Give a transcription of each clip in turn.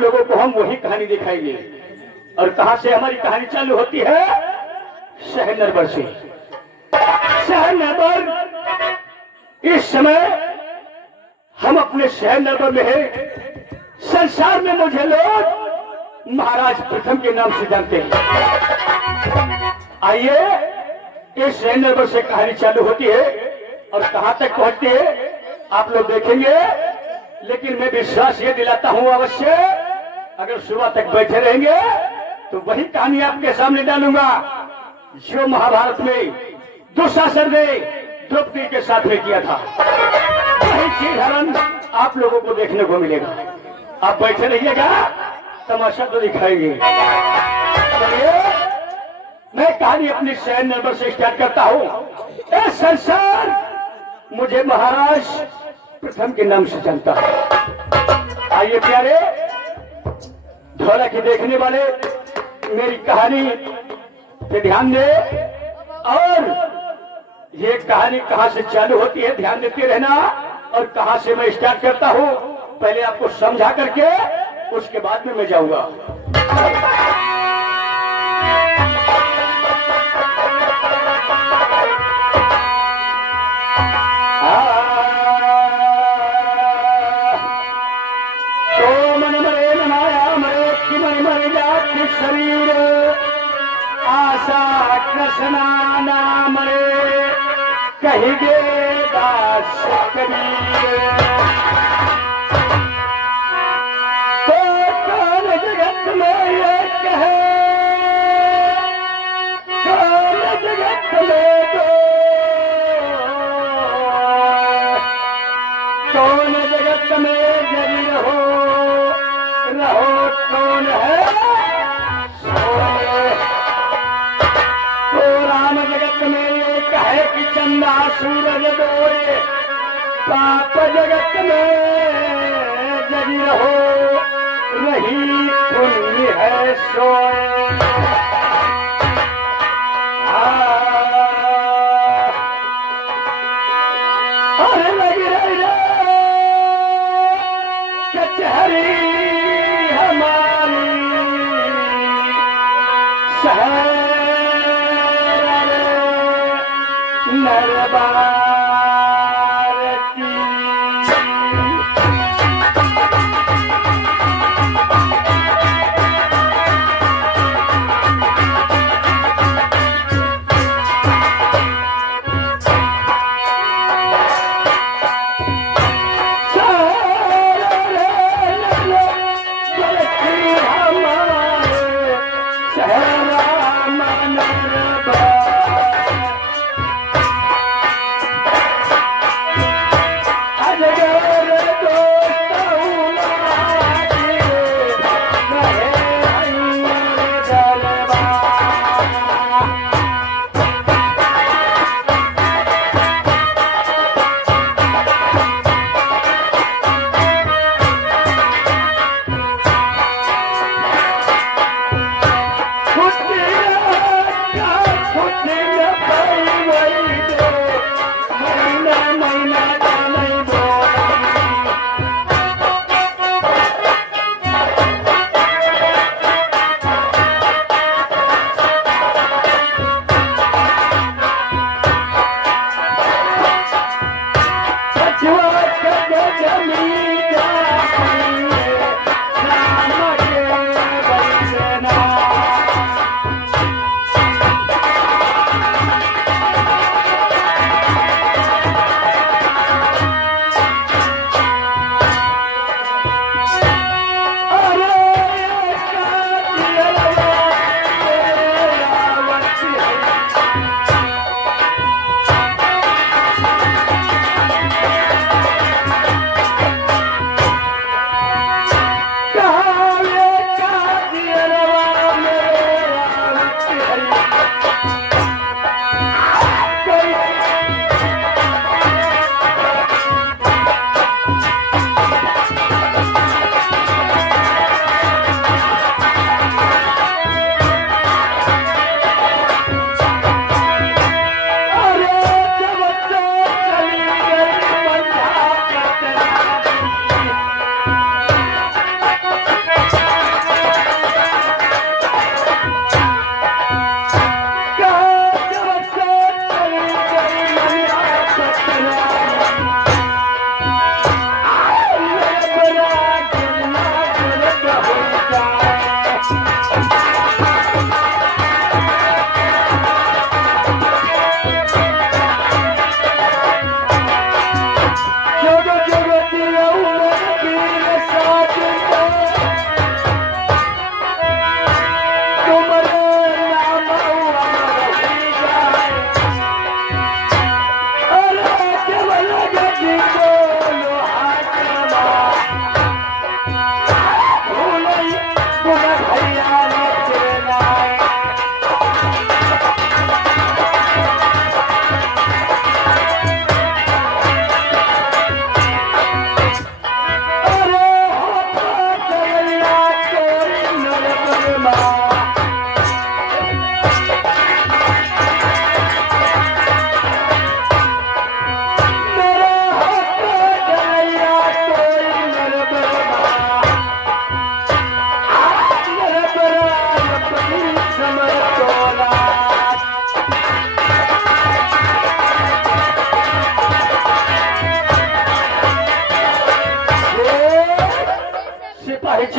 लोगों को हम वही कहानी दिखाएंगे। और कहां से हमारी कहानी चालू होती है? शहर नरबर से। शहर नरबर, इस समय हम अपने शहर नरबर में हैं। संसार में मुझे लोग महाराज प्रथम के नाम से जानते हैं। आइए, इस शहर नरबर से कहानी चालू होती है और कहां तक पहुंचती है आप लोग देखेंगे। लेकिन मैं विश्वास ये दिलाता हूं अवश्य, अगर सुबह तक बैठे रहेंगे तो वही कहानी आपके सामने डालूंगा जो महाभारत में दुशासन ने द्रौपदी के साथ में किया था। वही चीरहरण आप लोगों को देखने को मिलेगा। आप बैठे रहिएगा, तमाशा तो दिखाएंगे। चलिए, मैं कहानी अपनी शहर नंबर से स्टार्ट करता हूं। ए संसार मुझे महाराज प्रथम के नाम से जानता है। आइए प्यारे ढोला के देखने वाले, मेरी कहानी पे ध्यान दे और ये कहानी कहां से चालू होती है ध्यान देते रहना। और कहां से मैं स्टार्ट करता हूं पहले आपको समझा करके उसके बाद में मैं जाऊंगा। शरीर आशा कृष्णा नाम रे कही गे दास कबीर। तो कौन जगत में ये कहे, कौन जगत में दो, कौन जगत में जरी रहो रहो कौन है। है कि चंदा सूरज दोए, पाप जगत में जगी रहो रही पुण्य है सोए। अरे लगी रही कचहरी हमारी शहर नरबार की।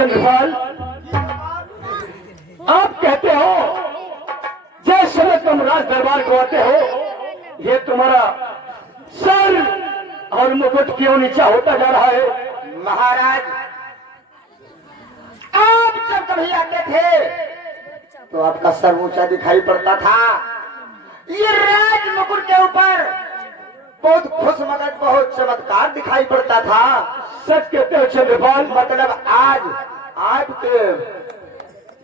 चंद्रपाल, आप कहते हो जिस समय तुम राज दरबार को आते हो, ये तुम्हारा सर और मुकुट क्यों नीचा होता जा रहा है? महाराज, आप जब कभी आते थे तो आपका सर ऊंचा दिखाई पड़ता था। ये राज मुकुट के ऊपर बहुत खुश मगन, बहुत चमत्कार दिखाई पड़ता था। सच कहते हो चंद्रपाल? मतलब आज आपके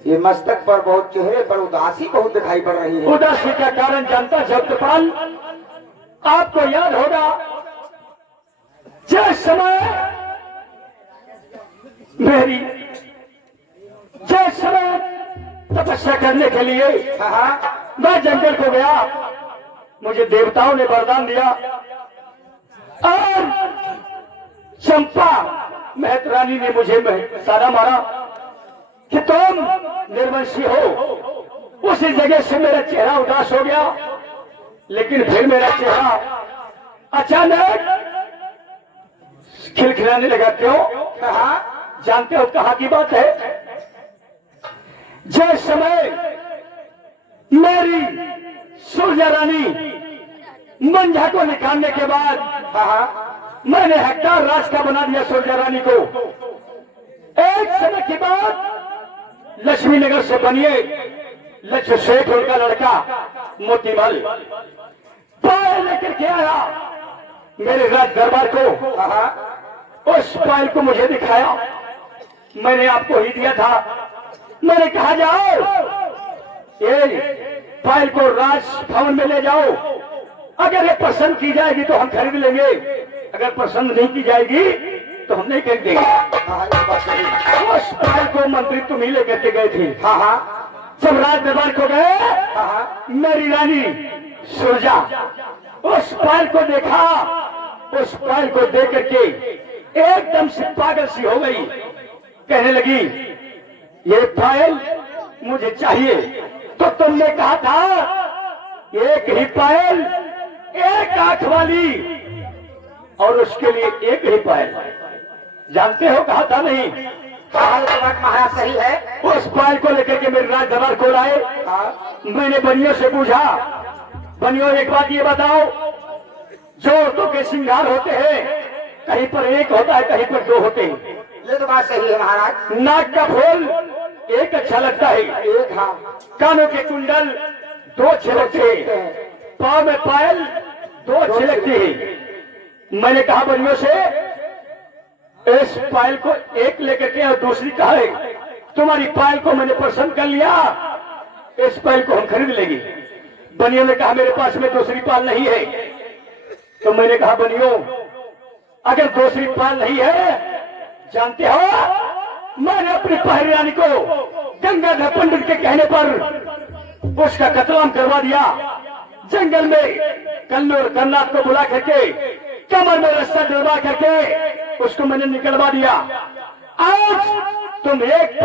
ये मस्तक पर बहुत, चेहरे पर उदासी बहुत दिखाई पड़ रही है। उदासी का कारण जानता चंद्रपाल? आपको याद होगा जिस समय मेरी जिस समय तपस्या करने के लिए मैं जंगल को गया, मुझे देवताओं ने वरदान दिया और चंपा महत रानी ने मुझे सारा मारा कि तुम निर्वंशी हो। उसी जगह से मेरा चेहरा उदास हो गया, लेकिन फिर मेरा चेहरा अचानक खिलखिलाने लगा। क्यों? कहा? जानते हो कहाँ की बात है? जिस समय मेरी सुरजा रानी मंझा को निकालने के बाद मैंने हकदार राज का बना दिया सुरजा रानी को। एक समय के बाद लक्ष्मी नगर से बनिए लक्ष्य शेठ, उनका लड़का मोतीमल पायल लेकर के आया मेरे राज दरबार को। उस पायल को मुझे दिखाया, मैंने आपको ही दिया था। मैंने कहा जाओ ये पायल को राज भवन में ले जाओ, अगर ये पसंद की जाएगी तो हम खरीद लेंगे, अगर पसंद नहीं की जाएगी तो हम नहीं खरीदेंगे। उस पायल को मंत्री तुम ही लेकर के गए थे। जब राज दरबार को गए, मेरी रानी सुरजा उस पायल को देखा, उस पायल को देख करके एकदम से पागल सी हो गई। कहने लगी ये पायल मुझे चाहिए। तो तुमने कहा था एक ही पायल, एक आंख वाली, और उसके लिए एक ही पायल। जानते हो कहा था? नहीं। महाराज सही है। उस पायल को लेकर के मेरे राज दरबार को लाए। मैंने बनियों से पूछा, बनियों एक बात ये बताओ, जो औरतों के श्रृंगार होते हैं कहीं पर एक होता है, कहीं पर दो होते हैं। ये तो बात सही है महाराज। नाक का फूल एक अच्छा लगता है, एक कानों के कुंडल दो अच्छे लगते हैं, पाँव में पायल दो अच्छे लगते हैं। मैंने कहा बनियों से इस पायल को एक लेकर के और दूसरी कहा है, तुम्हारी पायल को मैंने पसंद कर लिया, इस पायल को हम खरीद लेंगे। बनियों ने कहा मेरे पास में दूसरी पायल नहीं है। तो मैंने कहा बनियों अगर दूसरी पायल नहीं है, जानते हो मैंने अपनी पहली रानी को गंगाधर पंडित के कहने पर उसका कत्लेआम करवा दिया। जंगल में कल्लू और कर्नाथ को बुला करके कमर में रस्सा डलवा करके उसको मैंने निकलवा दिया। आज तुम एक